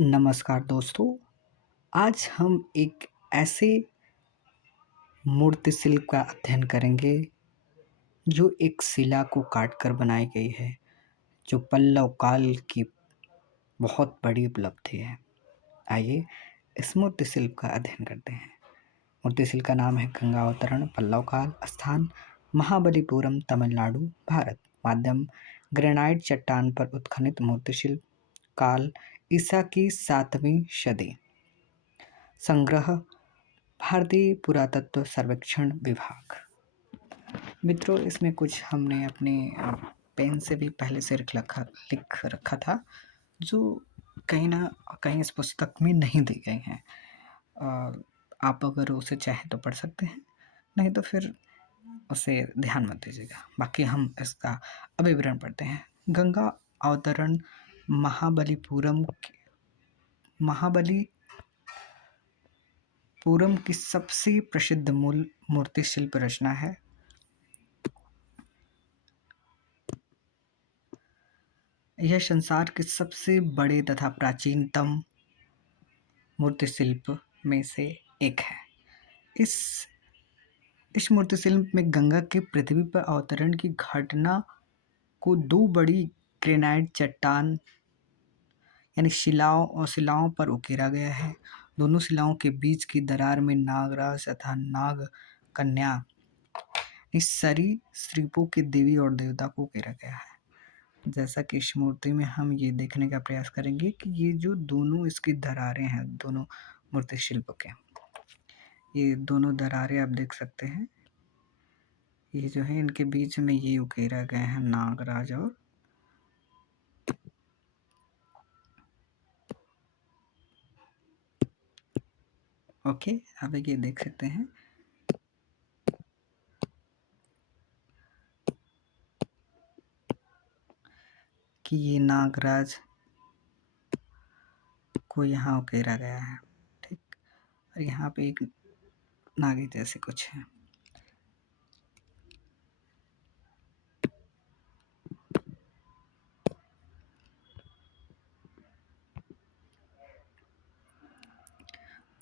नमस्कार दोस्तों। आज हम एक ऐसे मूर्तिशिल्प का अध्ययन करेंगे जो एक शिला को काटकर बनाई गई है, जो पल्लव काल की बहुत बड़ी उपलब्धि है। आइए इस मूर्तिशिल्प का अध्ययन करते हैं। मूर्तिशिल्प का नाम है गंगा अवतरण, पल्लव काल, स्थान महाबलीपुरम, तमिलनाडु, भारत। माध्यम ग्रेनाइट चट्टान पर उत्खनित मूर्तिशिल्प। काल ईसा की 7वीं सदी। संग्रह भारतीय पुरातत्व सर्वेक्षण विभाग। मित्रों, इसमें कुछ हमने अपने पेन से भी पहले से लिख रखा था, जो कहीं ना कहीं इस पुस्तक में नहीं दी गई हैं। आप अगर उसे चाहें तो पढ़ सकते हैं, नहीं तो फिर उसे ध्यान मत दीजिएगा। बाकी हम इसका अभिविवरण पढ़ते हैं। गंगा अवतरण महाबलीपुरम की सबसे प्रसिद्ध मूल मूर्तिशिल्प रचना है। यह संसार के सबसे बड़े तथा प्राचीनतम मूर्तिशिल्प में से एक है। इस मूर्तिशिल्प में गंगा के पृथ्वी पर अवतरण की घटना को दो बड़ी ग्रेनाइट चट्टान यानी शिलाओं पर उकेरा गया है। दोनों शिलाओं के बीच की दरार में नागराज तथा नाग कन्या इस सरीसृपों के देवी और देवता को उकेरा गया है। जैसा कि इस मूर्ति में हम ये देखने का प्रयास करेंगे कि ये जो दोनों इसकी दरारें हैं, दोनों मूर्ति शिल्प के, ये दोनों दरारें आप देख सकते हैं। ये जो है इनके बीच में ये उकेरा गया है नागराज और ओके, आप ये देख सकते हैं कि ये नागराज को यहाँ उकेरा गया है, ठीक। और यहाँ पे एक नागी जैसे कुछ है।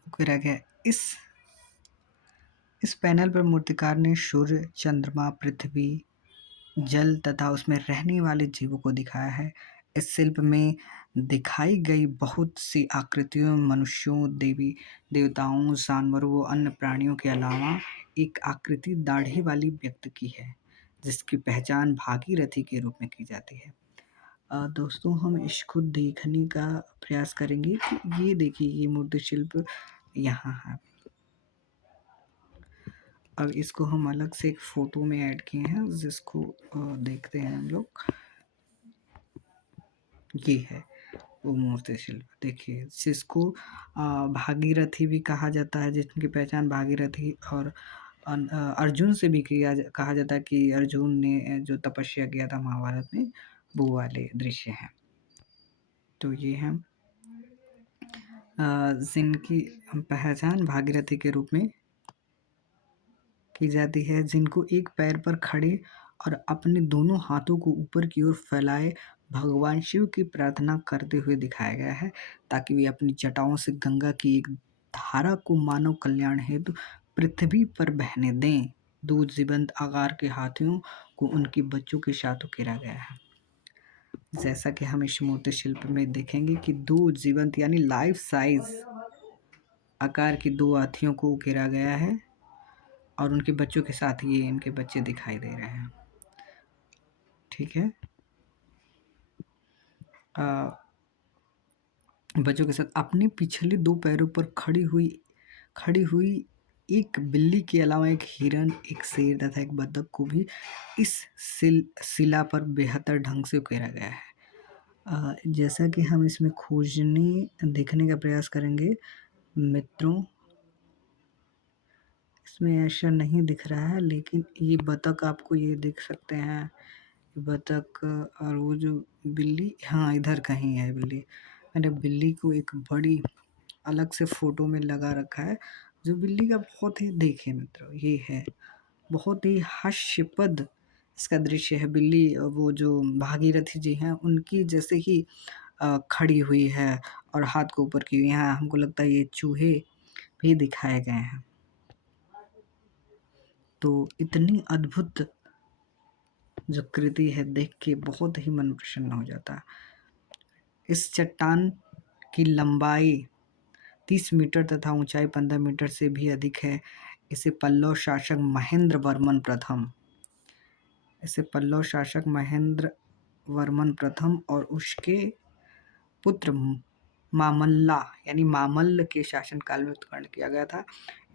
उकेरा गया। इस पैनल पर मूर्तिकार ने सूर्य, चंद्रमा, पृथ्वी, जल तथा उसमें रहने वाले जीवों को दिखाया है। इस शिल्प में दिखाई गई बहुत सी आकृतियों मनुष्यों, देवी देवताओं, जानवरों व अन्य प्राणियों के अलावा एक आकृति दाढ़ी वाली व्यक्ति की है, जिसकी पहचान भागीरथी के रूप में की जाती है। दोस्तों, हम इसको देखने का प्रयास करेंगे कि ये देखिए, ये मूर्ति शिल्प यहाँ है। अब इसको हम अलग से एक फोटो में ऐड किए हैं, जिसको देखते हैं हम लोग। ये है वो मूर्ति शिल्प, देखिए, जिसको भागीरथी भी कहा जाता है, जिनकी पहचान भागीरथी और अर्जुन से भी कहा जाता है कि अर्जुन ने जो तपस्या किया था महाभारत में, वो वाले दृश्य हैं। तो ये हैं जिनकी पहचान भागीरथी के रूप में की जाती है, जिनको एक पैर पर खड़े और अपने दोनों हाथों को ऊपर की ओर फैलाए भगवान शिव की प्रार्थना करते हुए दिखाया गया है, ताकि वे अपनी जटाओं से गंगा की एक धारा को मानव कल्याण हेतु पृथ्वी पर बहने दें। दो जीवंत आकार के हाथियों को उनके बच्चों के साथ उकेरा गया है। जैसा कि हम इस मूर्ति शिल्प में देखेंगे कि दो जीवंत यानी लाइफ साइज आकार की दो हाथियों को उकेरा गया है और उनके बच्चों के साथ ये इनके बच्चे दिखाई दे रहे हैं, ठीक है। बच्चों के साथ अपने पिछले दो पैरों पर खड़ी हुई एक बिल्ली के अलावा एक हिरन, एक शेर तथा एक बतख को भी इस शिला पर बेहतर ढंग से उकेरा गया है। जैसा कि हम इसमें देखने का प्रयास करेंगे मित्रों, इसमें ऐसा नहीं दिख रहा है, लेकिन ये बतख आपको ये दिख सकते हैं, बतख और वो जो बिल्ली, हाँ इधर कहीं है बिल्ली। मैंने बिल्ली को एक बड़ी अलग से फोटो में लगा रखा है, जो बिल्ली का बहुत ही, देखिए मित्रों, ये है बहुत ही हास्यपद इसका दृश्य है। बिल्ली वो जो भागीरथी जी हैं, उनकी जैसे ही खड़ी हुई है और हाथ को ऊपर की हुई है। यहाँ हमको लगता है ये चूहे भी दिखाए गए हैं। तो इतनी अद्भुत जो कृति है देख के बहुत ही मन प्रसन्न हो जाता है। इस चट्टान की लंबाई 30 मीटर तथा ऊंचाई 15 मीटर से भी अधिक है। इसे पल्लव शासक महेंद्र वर्मन प्रथम और उसके पुत्र मामल्ला यानी मामल्ल के शासनकाल में उत्खनन किया गया था।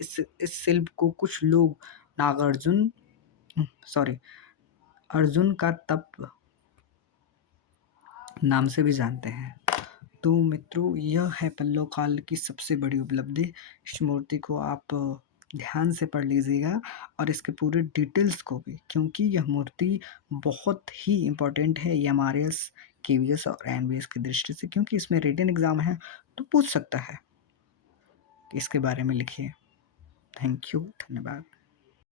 इस शिल्प को कुछ लोग नागार्जुन अर्जुन का तप नाम से भी जानते हैं। तो मित्रों, यह है पल्लव काल की सबसे बड़ी उपलब्धि। इस मूर्ति को आप ध्यान से पढ़ लीजिएगा और इसके पूरे डिटेल्स को भी, क्योंकि यह मूर्ति बहुत ही इम्पोर्टेंट है एमआरएस, केवीएस और एनबीएस की दृष्टि से, क्योंकि इसमें रिटन एग्जाम है तो पूछ सकता है। इसके बारे में लिखिए। थैंक यू, धन्यवाद।